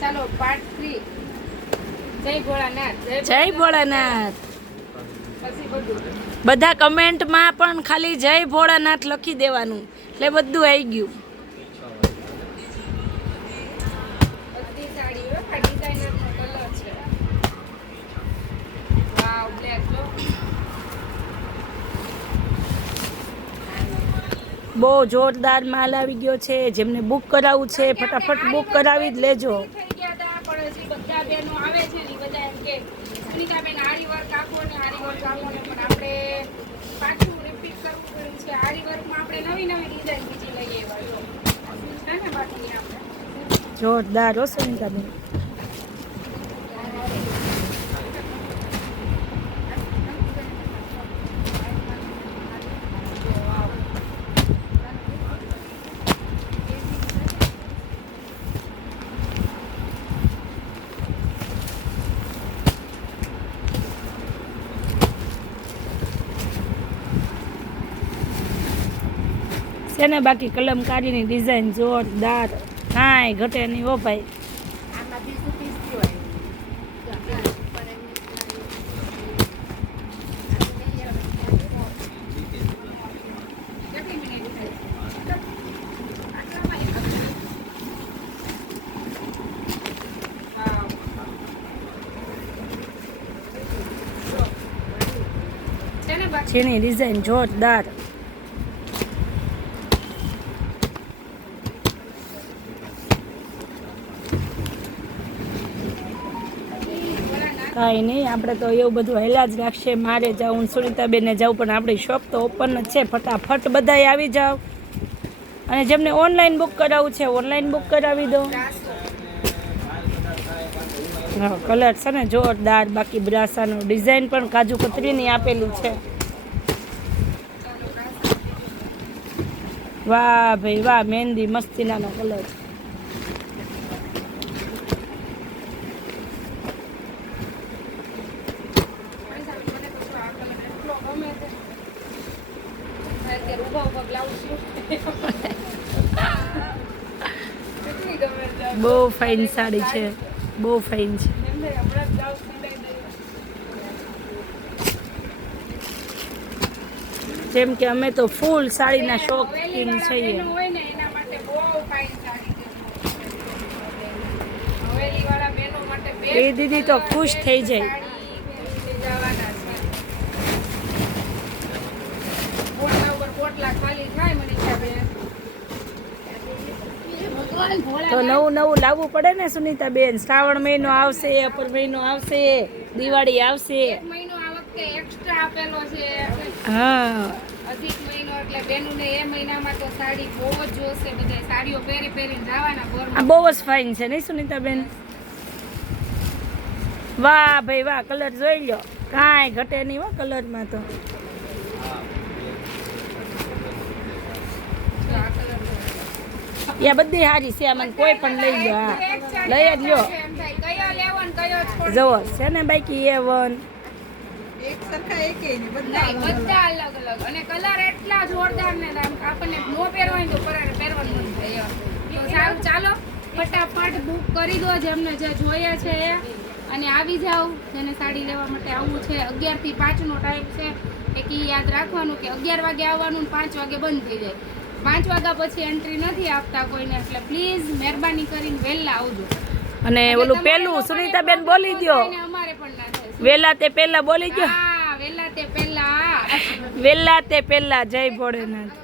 ચાલો પાર્ટ 3 જય ભોળાનાથ જય ભોળાનાથ પછી બધું બધા કમેન્ટમાં પણ ખાલી જય ભોળાનાથ લખી દેવાનું એટલે બધું આવી ગયું બધી સાડીઓ આ ડિઝાઇનરનો કલર છે વાવ બ્લેક લો બહુ જોરદાર માલ આવી ગયો છે જેમને બુક કરાવવું છે ફટાફટ બુક કરાવી જ લેજો થઈ ગયા હતા પણ હજી બધા બહેનો આવે છે ને બધા એમ કે સુનિતાબેન આરી વર્ક આપો ને આરી વર્ક આપો ને પણ આપણે પાછું રિપીટ કરવું પડ્યું છે આરી વર્કમાં આપણે નવી નવી ડિઝાઇન બીજી લઈએ એવા છે ને બાકી આપણે જોરદાર હો સુનિતાબેન છે ને બાકી કલમકારીની ડિઝાઇન જોરદાર કાંઈ ઘટે નહીં હો ભાઈ આમાં બીજું પીસ હોય કેટલી મિનિટ થઈ છે ને બાકી જેની ડિઝાઇન જોરદાર કાંઈ નહીં આપણે તો એવું બધું હેલા જ રાખશે મારે જાઉં સુનિતાબેનને જાઉં પણ આપણી શોપ તો ઓપન જ છે ફટાફટ બધાય આવી જાઓ અને જેમને ઓનલાઈન બુક કરાવવું છે ઓનલાઈન બુક કરાવી દો હા કલર છે ને જોરદાર બાકી બ્રાસાનો ડિઝાઇન પણ કાજુ કતરીની આપેલી છે વાહ ભાઈ વાહ મહેંદી મસ્તીનાનો કલર અત્યારે ઉભા ઉભા બ્લાઉઝ કેટલી ગમે છે બહુ ફાઇન સાડી છે બહુ ફાઇન છે હમણાં બ્લાઉઝ કઢાઈ દઈએ જેમ કે અમે તો ફૂલ સાડીના શોખીન છીએ હોય ને એના માટે બહુ ફાઇન સાડી છે હવેલીવાળા બહેનો માટે એ દીદી તો ખુશ થઈ જાય જવાના છે પોટલા ઉપર પોટલા ખાલી થાય મને હિસાબે ભગવાન ભોળા તો નવું નવું લાવવું પડે ને સુનિતાબેન શ્રાવણ મહિનો આવશે અપર મહિનો આવશે દિવાળી આવશે એક મહિનો આ વખતે એક્સ્ટ્રા આપેલો છે હા અધિક મહિનો એટલે બેનુને એ મહિનામાં તો સાડી બહુ જ જોશે બધા સાડીઓ પહેરી પહેરીને જવાના આ બોરમાં બહુ જ ફાઇન છે નહીં સુનિતાબેન વાહ ભાઈ વાહ કલર જોઈ લો કાંઈ ઘટે નહીં હો કલરમાં તો યા બધી સારી છે આમાં કોઈ પણ લઈ લો હા લઈ જ લ્યો એમ થાય કયો લેવો ને કયો છોડવો જવો છે ને બાકી A1 એક સરખા એકે નહીં બધા અલગ અલગ અને કલર એટલા જોરદાર ને આમ આપણને નો પહેરવાય તો પહેરવાનું મન થાય તો સારું ચાલો ફટાફટ બુક કરી દો જેમને જે જોઈએ છે એ અને આવી જાઓ જેને સાડી લેવા માટે આવવું છે 11 થી 5 નો ટાઈમ છે એક ઈ યાદ રાખવાનું કે 11 વાગે આવવાનું ને 5 વાગે બંધ થઈ જાય 5 વાગ્યા પછી એન્ટ્રી નથી આપતા કોઈને એટલે પ્લીઝ મહેરબાની કરીને વહેલા આવજો અને ઓલું પેલું સુનિતાબેન બોલી દ્યો અમારે પણ ના થાય વેલા તે પહેલા બોલી ગયો હા વેલા તે પહેલા વેલા તે પહેલા જય ભોળેનાથ